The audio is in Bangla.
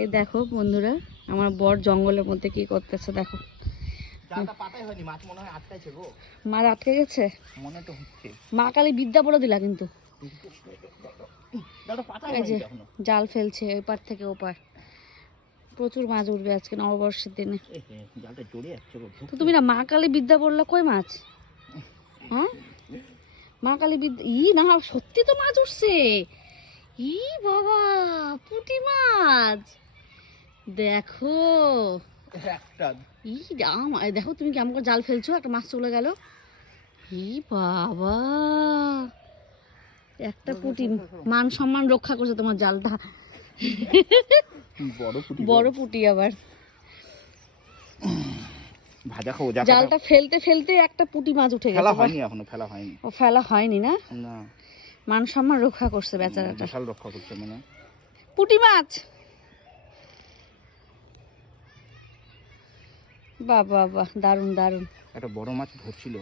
এই দেখো বন্ধুরা, আমার বর জঙ্গলের মধ্যে কি করতেছে দেখো। মাছ আটকে গেছে, মা কালী বিদ্যা বলে দিলা কিন্তু। এই যে জাল ফেলছে এপার থেকে ওপার, প্রচুর মাছ উঠবে আজকে নববর্ষের দিনে। তো তুমি না মা কালী বিদ্যা বললা, কই মাছ? হ্যাঁ, মা কালী বিদ্যা না, সত্যি তো মাছ উঠছে। বাবা, পুঁটি মাছ দেখো। দেখো তুমি কেমন করে জাল ফেলছো, একটা মাছ চলে গেল। বাবা, একটা পুঁটি, মান সম্মান রক্ষা করছে তোমার জালটা। বড় পুঁটি আবার। ভাজা খাবো, জালটা ফেলতে ফেলতে একটা পুঁটি মাছ উঠে গেছে। ও ফেলা হয়নি না? মান সম্মান রক্ষা করছে বেচারাটা, রক্ষা করছে মানে। পুঁটি মাছ, বাহ বাহ বাহ, দারুন দারুন। একটা বড় মাছ ধরছিল।